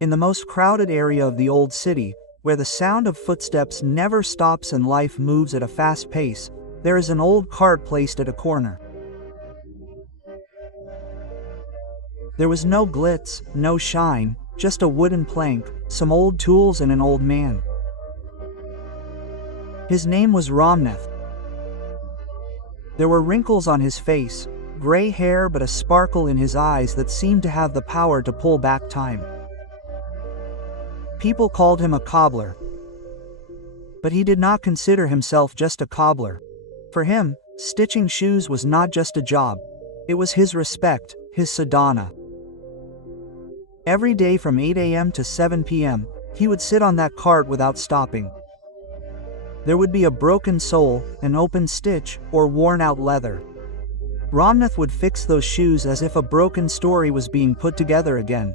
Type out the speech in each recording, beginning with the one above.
In the most crowded area of the old city, where the sound of footsteps never stops and life moves at a fast pace, there is an old cart placed at a corner. There was no glitz, no shine, just a wooden plank, some old tools and an old man. His name was Ramnath. There were wrinkles on his face, gray hair but a sparkle in his eyes that seemed to have the power to pull back time. People called him a cobbler. But he did not consider himself just a cobbler. For him, stitching shoes was not just a job. It was his respect, his sadhana. Every day from 8 a.m. to 7 p.m., he would sit on that cart without stopping. There would be a broken sole, an open stitch, or worn-out leather. Ramnath would fix those shoes as if a broken story was being put together again.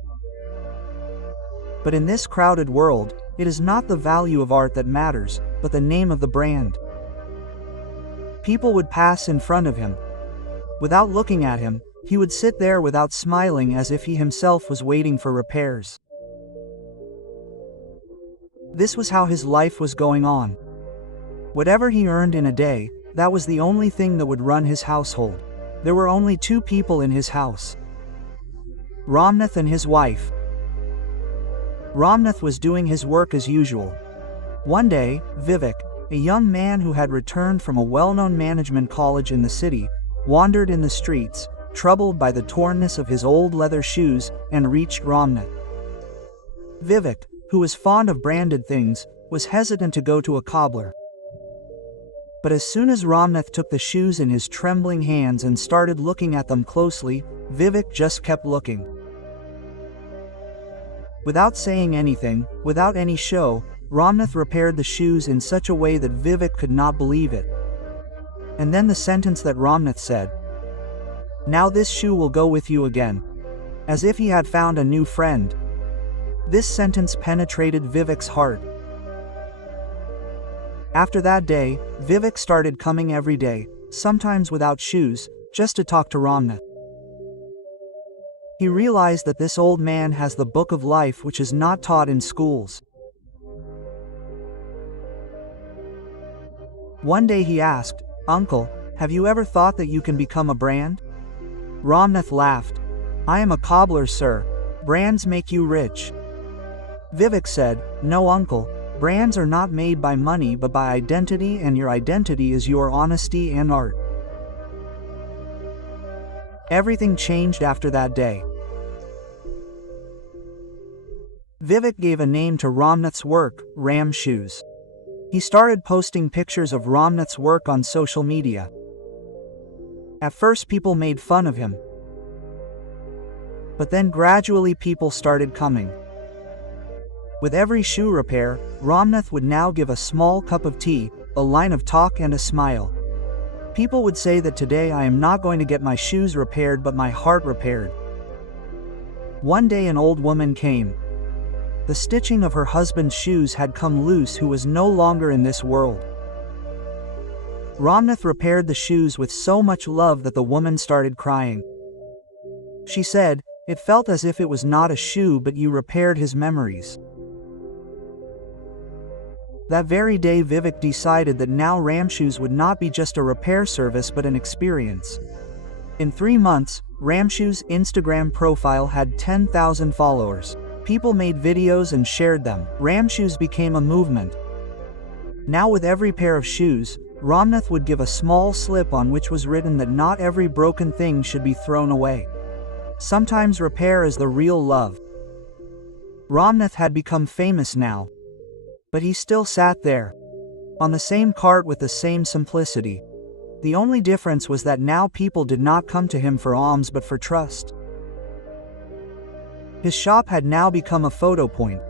But in this crowded world, it is not the value of art that matters, but the name of the brand. People would pass in front of him. Without looking at him, he would sit there without smiling as if he himself was waiting for repairs. This was how his life was going on. Whatever he earned in a day, that was the only thing that would run his household. There were only two people in his house: Ramnath and his wife. Ramnath was doing his work as usual. One day, Vivek, a young man who had returned from a well-known management college in the city, wandered in the streets, troubled by the tornness of his old leather shoes, and reached Ramnath. Vivek, who was fond of branded things, was hesitant to go to a cobbler. But as soon as Ramnath took the shoes in his trembling hands and started looking at them closely, Vivek just kept looking. Without saying anything, without any show, Ramnath repaired the shoes in such a way that Vivek could not believe it. And then the sentence that Ramnath said, "Now this shoe will go with you again," as if he had found a new friend. This sentence penetrated Vivek's heart. After that day, Vivek started coming every day, sometimes without shoes, just to talk to Ramnath. He realized that this old man has the book of life which is not taught in schools. One day he asked, "Uncle, have you ever thought that you can become a brand?" Ramnath laughed. "I am a cobbler, sir. Brands make you rich." Vivek said, "No, uncle. Brands are not made by money but by identity, and your identity is your honesty and art." Everything changed after that day. Vivek gave a name to Ramnath's work, RamShoes. He started posting pictures of Ramnath's work on social media. At first people made fun of him. But then gradually people started coming. With every shoe repair, Ramnath would now give a small cup of tea, a line of talk and a smile. People would say that today I am not going to get my shoes repaired but my heart repaired. One day an old woman came. The stitching of her husband's shoes had come loose, who was no longer in this world. Ramnath repaired the shoes with so much love that the woman started crying. She said, "It felt as if it was not a shoe but you repaired his memories." That very day Vivek decided that now RamShoes would not be just a repair service but an experience. In 3 months, RamShoes' Instagram profile had 10,000 followers. People made videos and shared them. RamShoes became a movement. Now with every pair of shoes, Ramnath would give a small slip on which was written that not every broken thing should be thrown away. Sometimes repair is the real love. Ramnath had become famous now. But he still sat there, on the same cart with the same simplicity. The only difference was that now people did not come to him for alms but for trust. His shop had now become a photo point.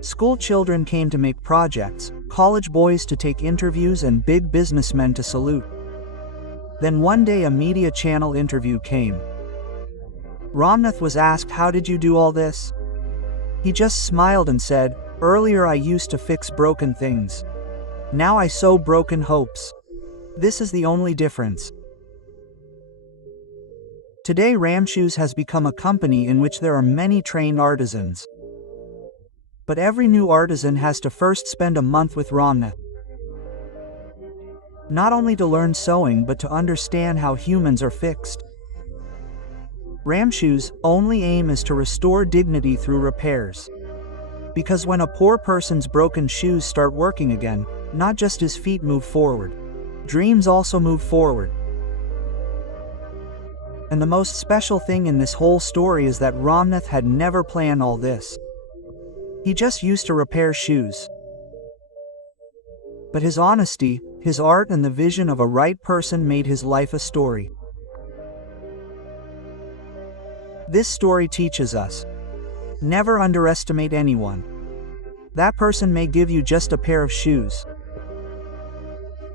School children came to make projects, college boys to take interviews, and big businessmen to salute. Then one day a media channel interview came. Ramnath was asked, "How did you do all this?" He just smiled and said, "Earlier I used to fix broken things. Now I sew broken hopes." This is the only difference. Today RamShoes has become a company in which there are many trained artisans. But every new artisan has to first spend a month with Ramnath. Not only to learn sewing but to understand how humans are fixed. RamShoes' only aim is to restore dignity through repairs. Because when a poor person's broken shoes start working again, not just his feet move forward, dreams also move forward. And the most special thing in this whole story is that Ramnath had never planned all this. He just used to repair shoes. But his honesty, his art, and the vision of a right person made his life a story. This story teaches us: never underestimate anyone. That person may give you just a pair of shoes,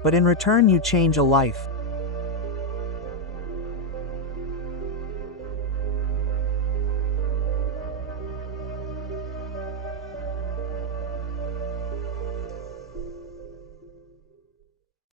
but in return you change a life.